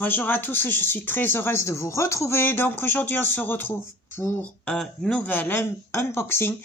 Bonjour à tous, je suis très heureuse de vous retrouver. Donc aujourd'hui on se retrouve pour un nouvel unboxing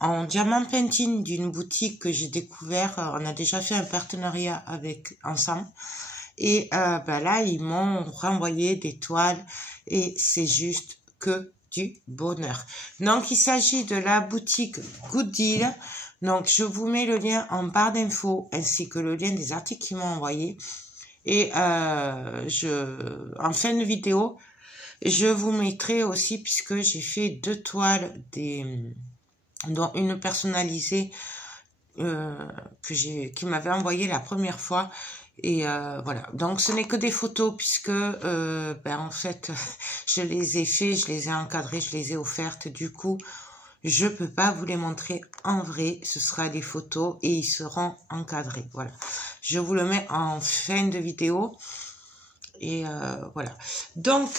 en diamant painting d'une boutique que j'ai découvert. On a déjà fait un partenariat avec ensemble et là ils m'ont renvoyé des toiles et c'est juste que du bonheur. Donc il s'agit de la boutique Good Deal. Donc je vous mets le lien en barre d'infos ainsi que le lien des articles qu'ils m'ont envoyé. Et en fin de vidéo, je vous mettrai aussi, puisque j'ai fait 2 toiles, dont une personnalisée qui m'avait envoyé la première fois. Et voilà, donc ce n'est que des photos puisque en fait je les ai fait, je les ai encadrées, je les ai offertes. Du coup, je peux pas vous les montrer en vrai, ce sera des photos et ils seront encadrés. Voilà, je vous le mets en fin de vidéo. Et voilà, donc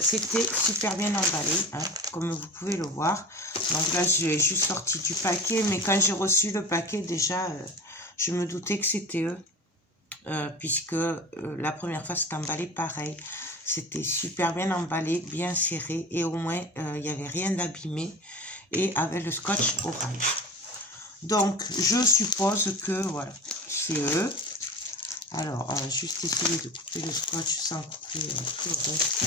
c'était super bien emballé, hein, comme vous pouvez le voir. Donc là j'ai juste sorti du paquet, mais quand j'ai reçu le paquet déjà je me doutais que c'était eux, puisque la première fois c'était emballé pareil. C'était super bien emballé, bien serré, et au moins il n'y avait rien d'abîmé, et avec le scotch orange. Donc je suppose que voilà, c'est eux. Alors, on va juste essayer de couper le scotch sans couper tout le reste.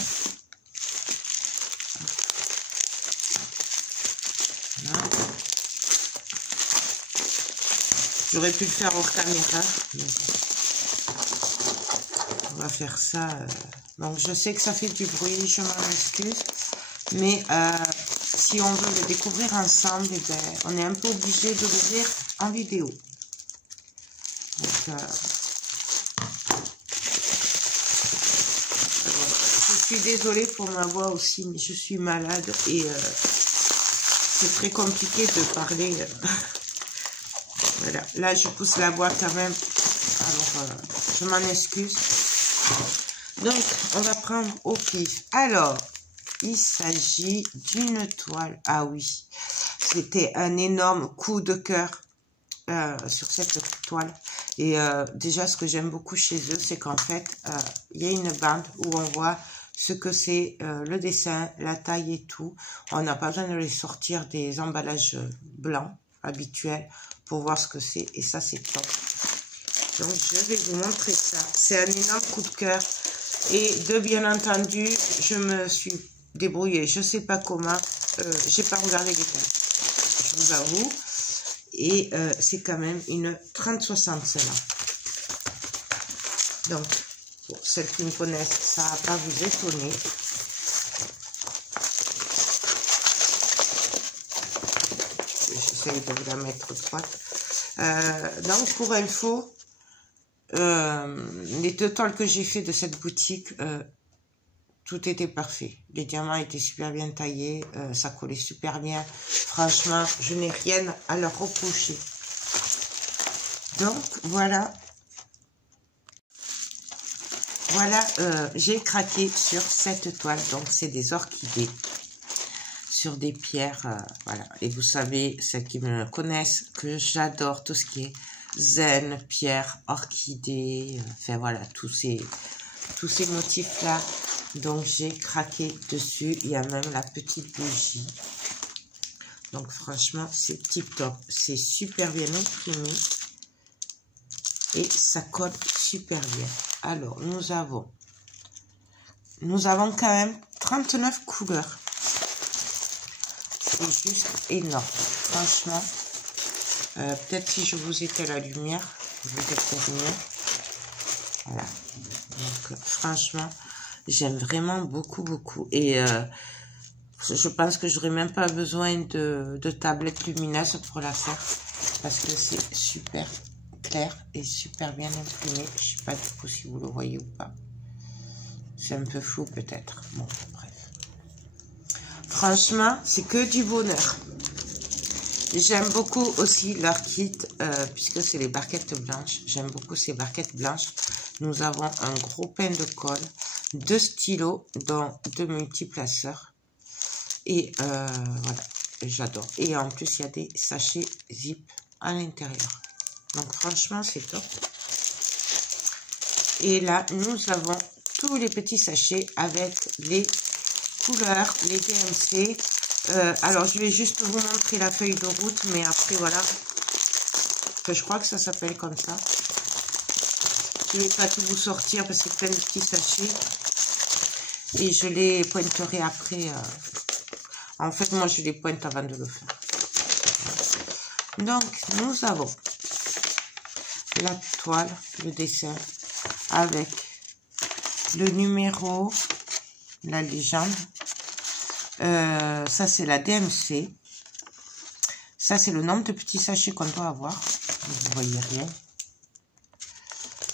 Voilà. J'aurais pu le faire hors caméra. Mais on va faire ça. Donc, je sais que ça fait du bruit, je m'en excuse. Mais si on veut le découvrir ensemble, eh ben, on est un peu obligé de l'ouvrir en vidéo. Donc, je suis désolée pour ma voix aussi, mais je suis malade et c'est très compliqué de parler. Voilà, là je pousse la voix quand même, alors je m'en excuse. Donc on va prendre au pif. Alors, il s'agit d'une toile. Ah oui, c'était un énorme coup de cœur sur cette toile. Et déjà, ce que j'aime beaucoup chez eux, c'est qu'en fait, il y a une bande où on voit ce que c'est le dessin, la taille et tout. On n'a pas besoin de les sortir des emballages blancs habituels pour voir ce que c'est. Et ça, c'est top. Donc, je vais vous montrer ça. C'est un énorme coup de cœur. Et bien entendu, je me suis débrouillée. Je ne sais pas comment. J'ai pas regardé les tailles. Je vous avoue. Et c'est quand même une 30-60 celle-là. Donc, pour celles qui me connaissent, ça va pas vous étonner. J'essaye de vous la mettre droite. Donc, pour info, les 2 toiles que j'ai fait de cette boutique, tout était parfait. Les diamants étaient super bien taillés, ça collait super bien. Franchement, je n'ai rien à leur reprocher. Donc, voilà. Voilà, j'ai craqué sur cette toile. Donc, c'est des orchidées sur des pierres. Voilà. Et vous savez, celles qui me connaissent, que j'adore tout ce qui est zen, pierre, orchidées. Enfin, voilà, tous ces motifs-là. Donc, j'ai craqué dessus. Il y a même la petite bougie. Donc, franchement, c'est tip top. C'est super bien imprimé. Et ça colle super bien. Alors, nous avons quand même 39 couleurs. C'est juste énorme. Franchement, peut-être si je vous étais la lumière, vous êtes peut-être mieux. Voilà. Donc, franchement, j'aime vraiment beaucoup, beaucoup. Et je pense que j'aurais même pas besoin de tablette lumineuse pour la faire. Parce que c'est super clair et super bien imprimé. Je sais pas du coup si vous le voyez ou pas. C'est un peu flou peut-être. Bon, bref. Franchement, c'est que du bonheur. J'aime beaucoup aussi leur kit, puisque c'est les barquettes blanches. J'aime beaucoup ces barquettes blanches. Nous avons un gros pain de colle, 2 stylos, dont 2 multiplaceurs. Et voilà, j'adore. Et en plus, il y a des sachets zip à l'intérieur. Donc franchement, c'est top. Et là, nous avons tous les petits sachets avec les couleurs, les DMC. Alors, je vais juste vous montrer la feuille de route, mais après, voilà. Je crois que ça s'appelle comme ça. Je ne vais pas tout vous sortir parce que c'est plein de petits sachets. Et je les pointerai après. En fait, moi, je les pointe avant de le faire. Donc, nous avons la toile, le dessin, avec le numéro, la légende. Ça, c'est la DMC. Ça, c'est le nombre de petits sachets qu'on doit avoir. Vous voyez rien.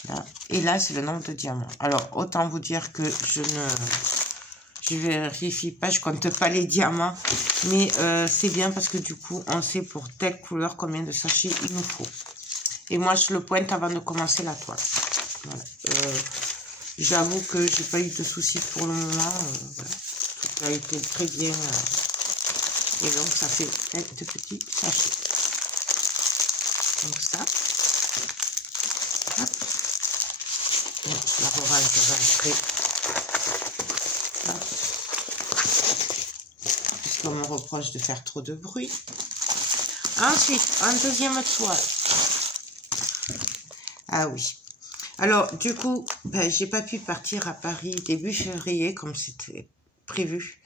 Là. Et là, c'est le nombre de diamants. Alors, autant vous dire que je vérifie pas, je compte pas les diamants. Mais c'est bien parce que du coup, on sait pour telle couleur combien de sachets il nous faut. Et moi, je le pointe avant de commencer la toile. Voilà. J'avoue que j'ai pas eu de soucis pour le moment. Voilà. Tout a été très bien. Et donc, ça fait plein de petits sachets. Donc ça. Hop. La orange va après. Puisqu'on me reproche de faire trop de bruit. Ensuite, en deuxième toile. Ah oui. Alors, du coup, ben, j'ai pas pu partir à Paris début février comme c'était prévu.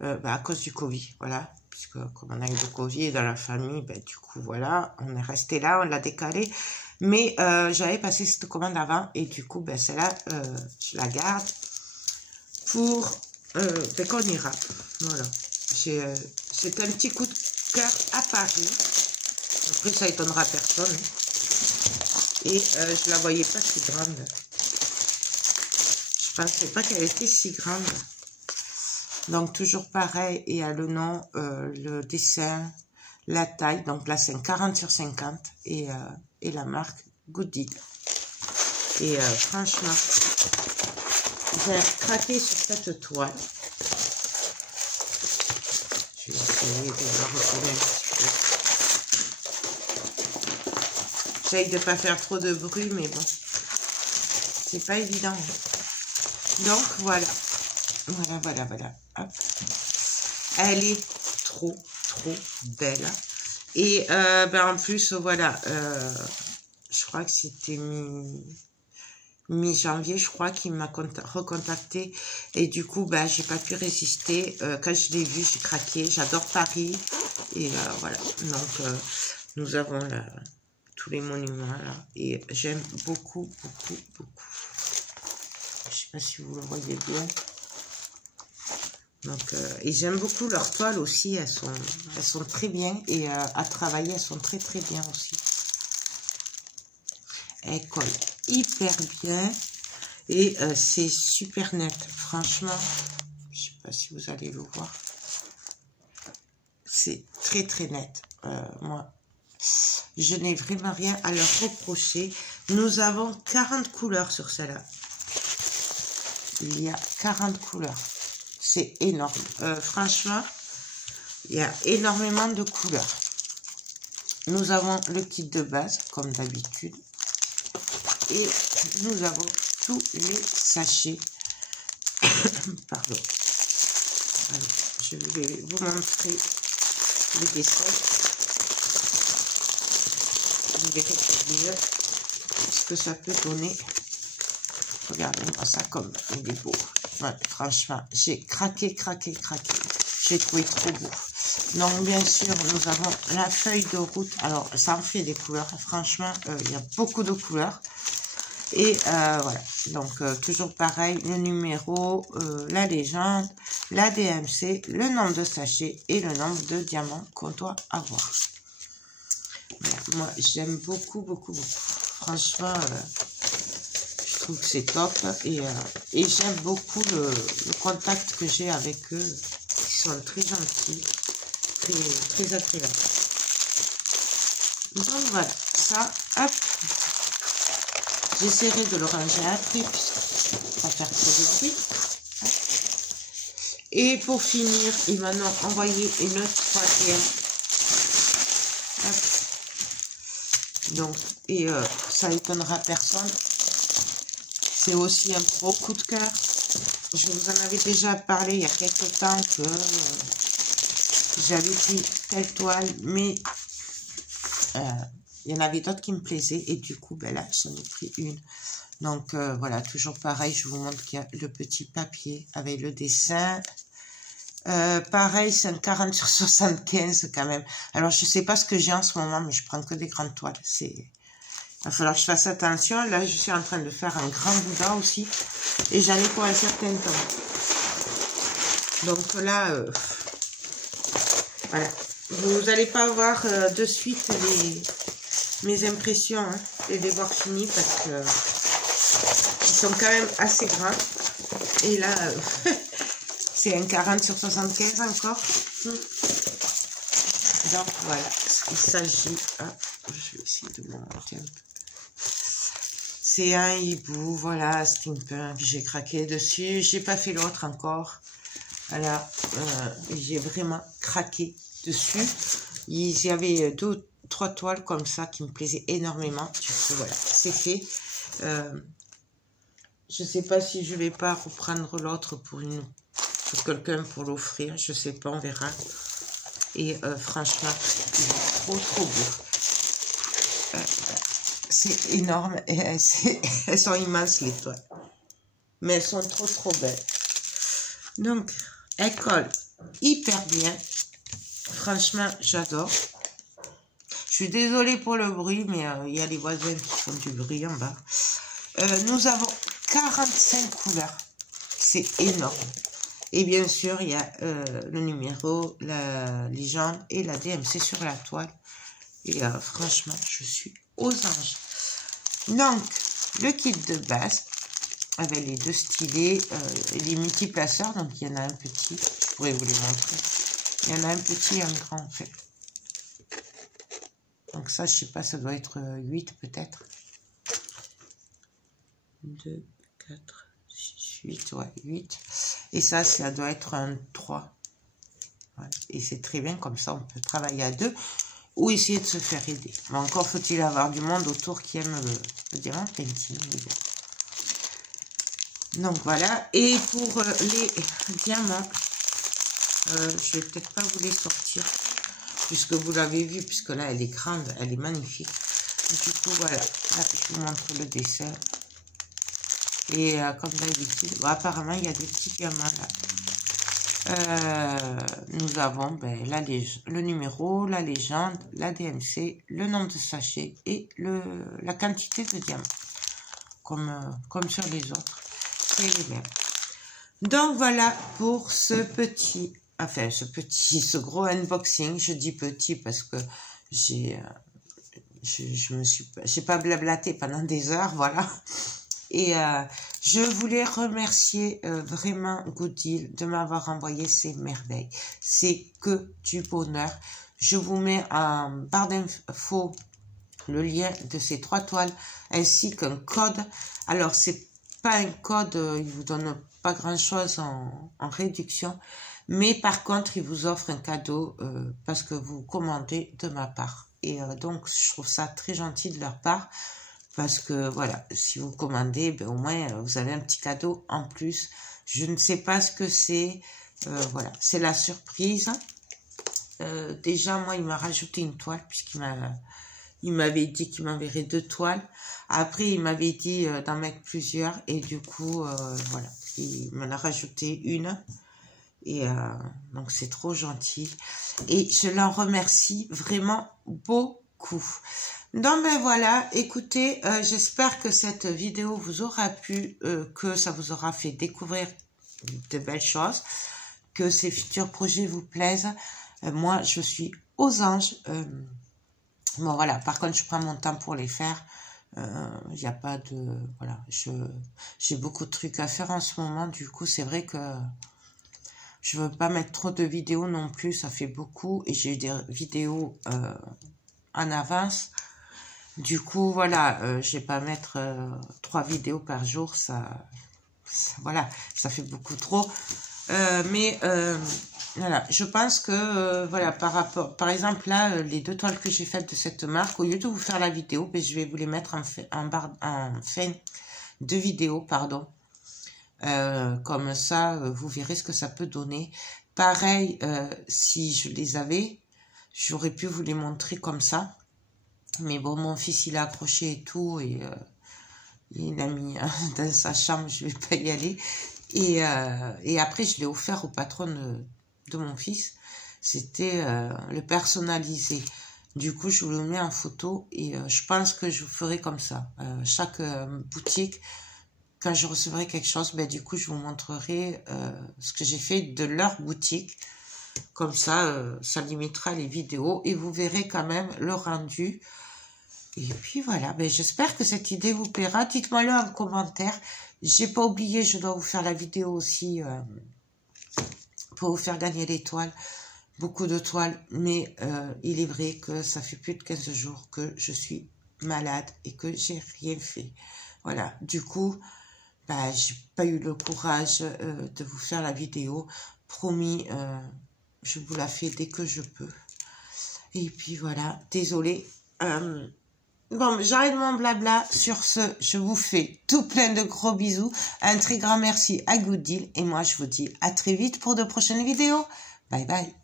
À cause du Covid, voilà. Puisque comme on a eu le Covid dans la famille, ben, du coup, voilà. On est resté là, on l'a décalé. Mais j'avais passé cette commande avant. Et du coup, ben, celle-là, je la garde pour ben, qu'on ira. Voilà. C'est un petit coup de cœur à Paris. Après, ça étonnera personne. Et je la voyais pas si grande. Je pensais pas qu'elle était si grande. Donc, toujours pareil. Et à le nom, le dessin, la taille. Donc là, c'est un 40 sur 50. Et la marque Good. Et franchement, j'ai craqué sur cette toile. Je vais essayer de la recoller un petit peu. J'essaye de ne pas faire trop de bruit, mais bon, c'est pas évident. Donc, voilà. Voilà. Hop. Elle est trop belle. Et ben, en plus, voilà, je crois que c'était mi-janvier, je crois qu'il m'a recontacté. Et du coup, ben, j'ai pas pu résister. Quand je l'ai vu, j'ai craqué. J'adore Paris. Et voilà. Donc, nous avons tous les monuments là. Et j'aime beaucoup. Je sais pas si vous le voyez bien. Donc, et j'aime beaucoup leurs toiles aussi. Elles sont très bien. Et à travailler, elles sont très bien aussi. Elles collent hyper bien. Et c'est super net. Franchement, je sais pas si vous allez le voir. C'est très net. Moi, je n'ai vraiment rien à leur reprocher. Nous avons 40 couleurs sur celle-là. Il y a 40 couleurs. C'est énorme. Franchement, il y a énormément de couleurs. Nous avons le kit de base, comme d'habitude. Et nous avons tous les sachets. Pardon. Alors, je vais vous montrer le dessin. Vous verrez bien ce que ça peut donner. Regardez-moi ça comme il est beau. Ouais, franchement, j'ai craqué. J'ai trouvé trop beau. Donc, bien sûr, nous avons la feuille de route. Alors, ça en fait des couleurs. Franchement, il y a beaucoup de couleurs. Et voilà. Donc, toujours pareil, le numéro, la légende, la DMC, le nombre de sachets et le nombre de diamants qu'on doit avoir. Voilà. Moi, j'aime beaucoup. Franchement, je trouve que c'est top. Et j'aime beaucoup le contact que j'ai avec eux. Ils sont très gentils, très agréables. Donc voilà, ça, hop. J'essaierai de le ranger après, puisque ça va faire trop de bruit. Et pour finir, il m'a envoyé une troisième. Donc, et ça étonnera personne. C'est aussi un gros coup de cœur. Je vous en avais déjà parlé il y a quelques temps que j'avais pris telle toile, mais il y en avait d'autres qui me plaisaient. Et du coup, ben là, j'en ai pris une. Donc voilà, toujours pareil, je vous montre qu'il y a le petit papier avec le dessin. Pareil, c'est un 40 sur 75 quand même. Alors, je sais pas ce que j'ai en ce moment, mais je prends que des grandes toiles. Il va falloir que je fasse attention. Là, je suis en train de faire un grand Bouddha aussi. Et j'en ai pour un certain temps. Donc là, voilà. Vous n'allez pas voir de suite mes impressions, hein, les devoirs finis, parce que ils sont quand même assez grands. Et là, c'est un 40 sur 75 encore. Donc voilà, il s'agit... je vais essayer de me monter un peu. C'est un hibou, voilà, steampunk, j'ai craqué dessus. J'ai pas fait l'autre encore. Voilà, j'ai vraiment craqué dessus. Il y avait 2 ou 3 toiles comme ça qui me plaisaient énormément. Du coup, voilà, c'est fait. Je sais pas si je vais pas reprendre l'autre pour quelqu'un pour l'offrir. Je sais pas, on verra. Et franchement, il est trop beau. C'est énorme. Et elles sont immenses les toiles. Mais elles sont trop belles. Donc, elles collent hyper bien. Franchement, j'adore. Je suis désolée pour le bruit, mais il y a les voisins qui font du bruit en bas. Nous avons 45 couleurs. C'est énorme. Et bien sûr, il y a le numéro, la légende et la DMC sur la toile. Et franchement, je suis aux anges. Donc, le kit de base, avec les 2 stylets, les multiplaceurs. Donc, il y en a un petit, je pourrais vous les montrer. Il y en a un petit et un grand, en fait. Donc ça, je sais pas, ça doit être 8 peut-être. 2, 4, 6, 8, ouais, 8. Et ça doit être un 3. Voilà. Et c'est très bien, comme ça, on peut travailler à 2 ou essayer de se faire aider. Mais encore faut-il avoir du monde autour qui aime le diamant painting. Donc voilà. Et pour les diamants, je vais peut-être pas vous les sortir, puisque vous l'avez vu, puisque là, elle est grande, elle est magnifique. Du coup, voilà. Là, je vous montre le dessin. Et comme d'habitude, bon, apparemment, il y a des petits diamants là. Nous avons le numéro, la légende, la DMC, le nombre de sachets et la quantité de diamants. Comme sur les autres. C'est les mêmes. Donc voilà pour ce gros unboxing. Je dis petit parce que j'ai pas blablaté pendant des heures, voilà. Et je voulais remercier vraiment Gooddeal de m'avoir envoyé ces merveilles. C'est que du bonheur. Je vous mets en barre d'infos le lien de ces 3 toiles ainsi qu'un code. Alors, c'est pas un code, il vous donne pas grand chose en réduction. Mais par contre, il vous offre un cadeau parce que vous commandez de ma part. Et donc, je trouve ça très gentil de leur part. Parce que, voilà, si vous commandez, ben, au moins, vous avez un petit cadeau en plus. Je ne sais pas ce que c'est. Voilà, c'est la surprise. Déjà, moi, il m'a rajouté une toile, puisqu'il m'avait dit qu'il m'enverrait 2 toiles. Après, il m'avait dit d'en mettre plusieurs. Et du coup, voilà, il m'en a rajouté une. Et donc, c'est trop gentil. Et je l'en remercie vraiment beaucoup. Donc ben voilà, écoutez, j'espère que cette vidéo vous aura plu, que ça vous aura fait découvrir de belles choses, que ces futurs projets vous plaisent. Moi, je suis aux anges. Bon voilà, par contre, je prends mon temps pour les faire. Il n'y a pas de... Voilà, j'ai beaucoup de trucs à faire en ce moment. Du coup, c'est vrai que je veux pas mettre trop de vidéos non plus. Ça fait beaucoup et j'ai des vidéos en avance. Du coup, voilà, je vais pas mettre 3 vidéos par jour, voilà, ça fait beaucoup trop. Mais voilà, je pense que voilà, par exemple là, les 2 toiles que j'ai faites de cette marque, au lieu de vous faire la vidéo, ben, je vais vous les mettre en fin 2 vidéos, pardon. Comme ça, vous verrez ce que ça peut donner. Pareil, si je les avais, j'aurais pu vous les montrer comme ça. Mais bon, mon fils, il a accroché et tout, et il l'a mis dans sa chambre, je vais pas y aller. Et après, je l'ai offert au patron de mon fils. C'était le personnalisé. Du coup, je vous le mets en photo et je pense que je ferai comme ça. Chaque boutique, quand je recevrai quelque chose, ben, du coup, je vous montrerai ce que j'ai fait de leur boutique. Comme ça, ça limitera les vidéos et vous verrez quand même le rendu. Et puis voilà, ben, j'espère que cette idée vous plaira. Dites-moi-le en commentaire. J'ai pas oublié, je dois vous faire la vidéo aussi pour vous faire gagner les toiles. Beaucoup de toiles, mais il est vrai que ça fait plus de 15 jours que je suis malade et que j'ai rien fait. Voilà, du coup, bah, j'ai pas eu le courage de vous faire la vidéo. Promis, je vous la fais dès que je peux. Et puis voilà, désolée. Bon, j'arrête mon blabla. Sur ce, je vous fais tout plein de gros bisous. Un très grand merci à Good Deal. Et moi, je vous dis à très vite pour de prochaines vidéos. Bye bye.